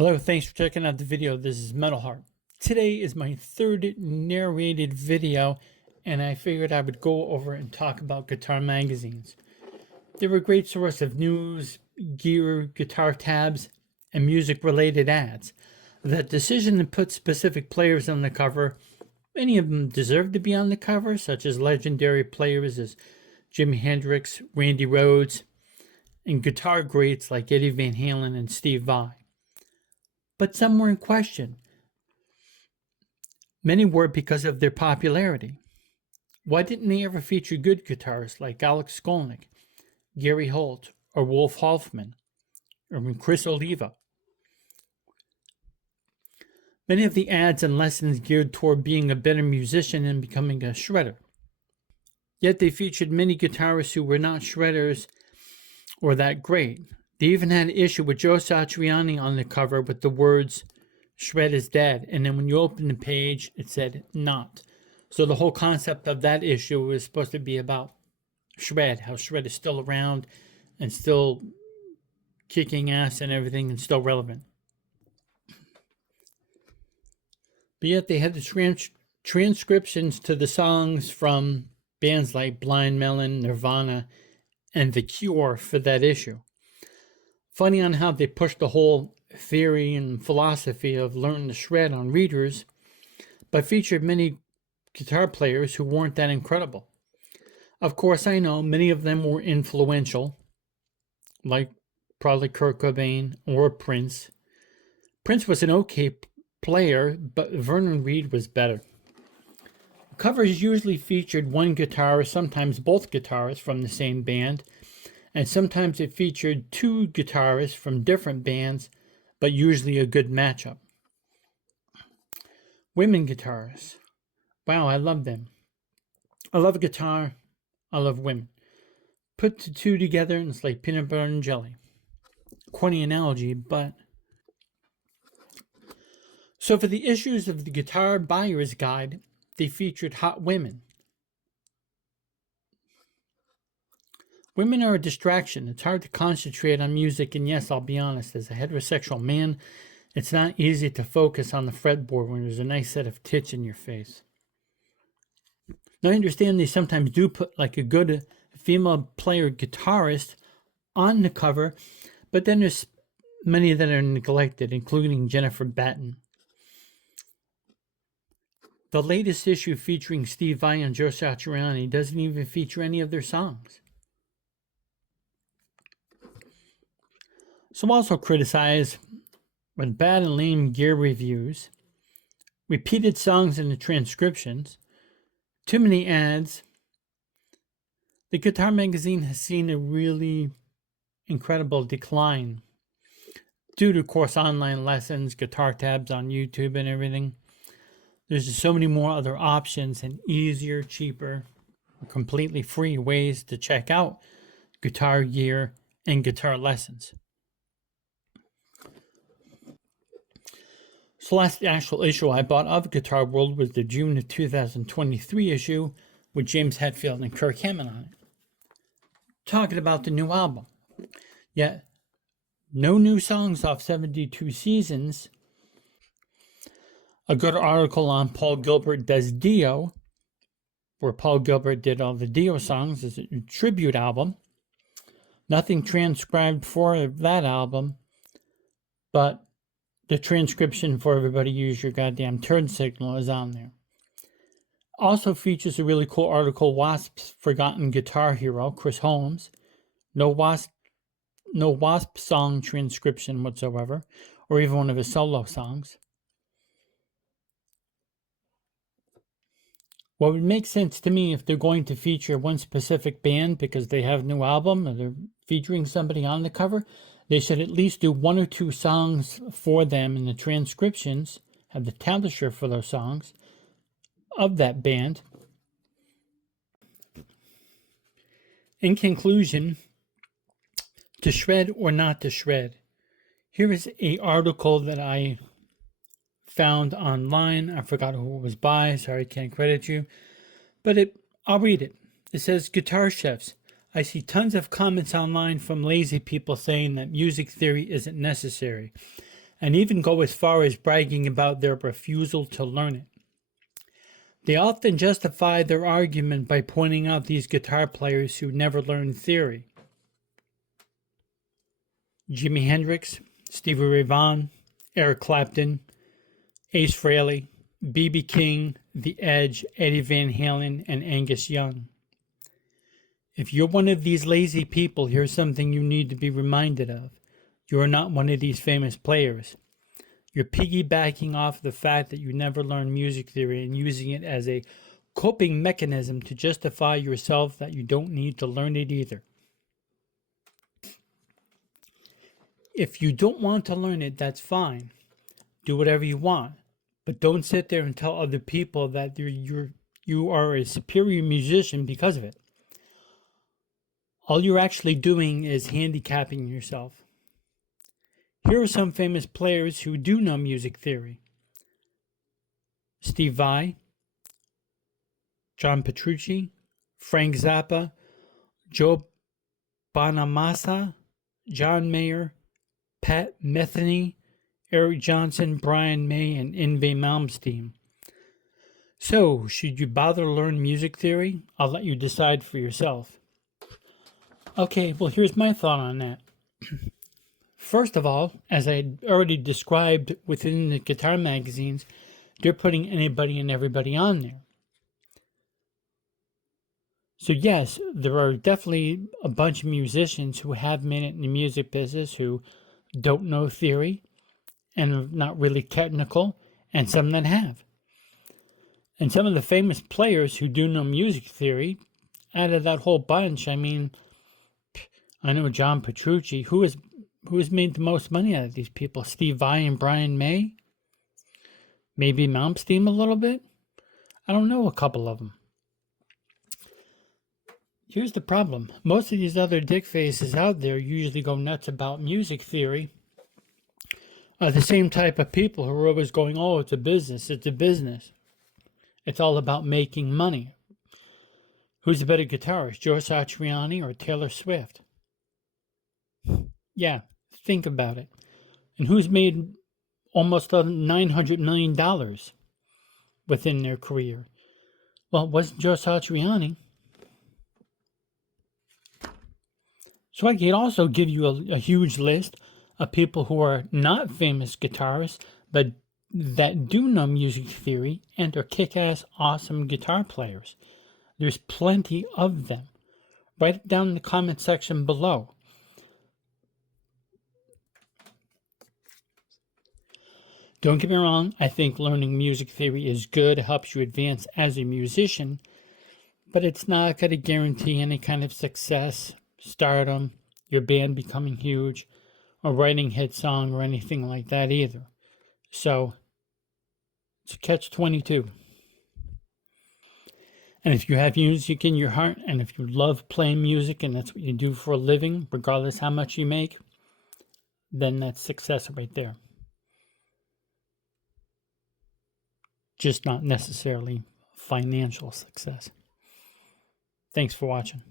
Hello, thanks for checking out the video. This is Metal Heart. Today is my third narrated video, and I figured I would go over and talk about guitar magazines. They're a great source of news, gear, guitar tabs, and music-related ads. The decision to put specific players on the cover, many of them deserve to be on the cover, such as legendary players as Jimi Hendrix, Randy Rhoads, and guitar greats like Eddie Van Halen and Steve Vai. But some were in question. Many were because of their popularity. Why didn't they ever feature good guitarists like Alex Skolnick, Gary Holt, or Wolf Hoffman, or Chris Oliva? Many of the ads and lessons geared toward being a better musician and becoming a shredder. Yet they featured many guitarists who were not shredders or that great. They even had an issue with Joe Satriani on the cover with the words, "Shred is dead," and then when you open the page, it said, "not." So the whole concept of that issue was supposed to be about Shred, how Shred is still around and still kicking ass and everything and still relevant. But yet they had the transcriptions to the songs from bands like Blind Melon, Nirvana, and The Cure for that issue. Funny on how they pushed the whole theory and philosophy of learn to shred on readers, but featured many guitar players who weren't that incredible. Of course, I know many of them were influential, like probably Kurt Cobain or Prince. Prince was an okay player, but Vernon Reid was better. Covers usually featured one guitarist, sometimes both guitarists from the same band, and sometimes it featured two guitarists from different bands, but usually a good matchup. Women guitarists. Wow, I love them. I love guitar. I love women. Put the two together and it's like peanut butter and jelly. Corny analogy, but... So for the issues of the Guitar Buyer's Guide, they featured hot women. Women are a distraction. It's hard to concentrate on music, and yes, I'll be honest, as a heterosexual man, it's not easy to focus on the fretboard when there's a nice set of tits in your face. Now I understand they sometimes do put like a good female player guitarist on the cover, but then there's many that are neglected, including Jennifer Batten. The latest issue featuring Steve Vai and Joe Satriani doesn't even feature any of their songs. Some also criticize with bad and lame gear reviews, repeated songs in the transcriptions, too many ads. The Guitar Magazine has seen a really incredible decline due to, of course, online lessons, guitar tabs on YouTube and everything. There's just so many more other options and easier, cheaper, completely free ways to check out guitar gear and guitar lessons. So last actual issue I bought of Guitar World was the June of 2023 issue with James Hetfield and Kirk Hammett on it, talking about the new album. Yet, no new songs off 72 Seasons. A good article on Paul Gilbert Does Dio, where Paul Gilbert did all the Dio songs as a tribute album. Nothing transcribed for that album, but the transcription for Everybody Use Your Goddamn Turn Signal is on there. Also features a really cool article, Wasp's Forgotten Guitar Hero, Chris Holmes. No Wasp song transcription whatsoever, or even one of his solo songs. What would make sense to me if they're going to feature one specific band because they have a new album or they're featuring somebody on the cover, they should at least do one or two songs for them in the transcriptions, have the tablature for those songs of that band. In conclusion, to shred or not to shred, here is an article that I found online. I forgot who it was by. Sorry, can't credit you. But I'll read it. It says, Guitar Chefs. I see tons of comments online from lazy people saying that music theory isn't necessary. and even go as far as bragging about their refusal to learn it. They often justify their argument by pointing out these guitar players who never learned theory. Jimi Hendrix, Stevie Ray Vaughan, Eric Clapton, Ace Frehley, B.B. King, The Edge, Eddie Van Halen, and Angus Young. If you're one of these lazy people, here's something you need to be reminded of. You're not one of these famous players. You're piggybacking off the fact that you never learned music theory and using it as a coping mechanism to justify yourself that you don't need to learn it either. If you don't want to learn it, that's fine. Do whatever you want. But don't sit there and tell other people that you are a superior musician because of it. All you're actually doing is handicapping yourself. Here are some famous players who do know music theory. Steve Vai, John Petrucci, Frank Zappa, Joe Bonamassa, John Mayer, Pat Metheny, Eric Johnson, Brian May, and Yngwie Malmsteen. So, should you bother to learn music theory? I'll let you decide for yourself. Okay, well, here's my thought on that. First of all, as I already described within the guitar magazines, they're putting anybody and everybody on there. So yes, there are definitely a bunch of musicians who have made it in the music business who don't know theory and are not really technical, and some that have. And some of the famous players who do know music theory, out of that whole bunch, I mean, I know John Petrucci, who has made the most money out of these people? Steve Vai and Brian May? Maybe Malmsteen a little bit? I don't know a couple of them. Here's the problem. Most of these other dick faces out there usually go nuts about music theory. Are the same type of people who are always going, oh, it's a business, it's a business. It's all about making money. Who's the better guitarist, Joe Satriani or Taylor Swift? Yeah, think about it. And who's made almost $900 million within their career? Well, it wasn't Joe Satriani. So I could also give you a huge list of people who are not famous guitarists, but that do know music theory and are kick-ass awesome guitar players. There's plenty of them. Write it down in the comment section below. Don't get me wrong, I think learning music theory is good, it helps you advance as a musician, but it's not going to guarantee any kind of success, stardom, your band becoming huge, or writing a hit song or anything like that either. So, it's a catch-22. And if you have music in your heart, and if you love playing music, and that's what you do for a living, regardless how much you make, then that's success right there. Just not necessarily financial success. Thanks for watching.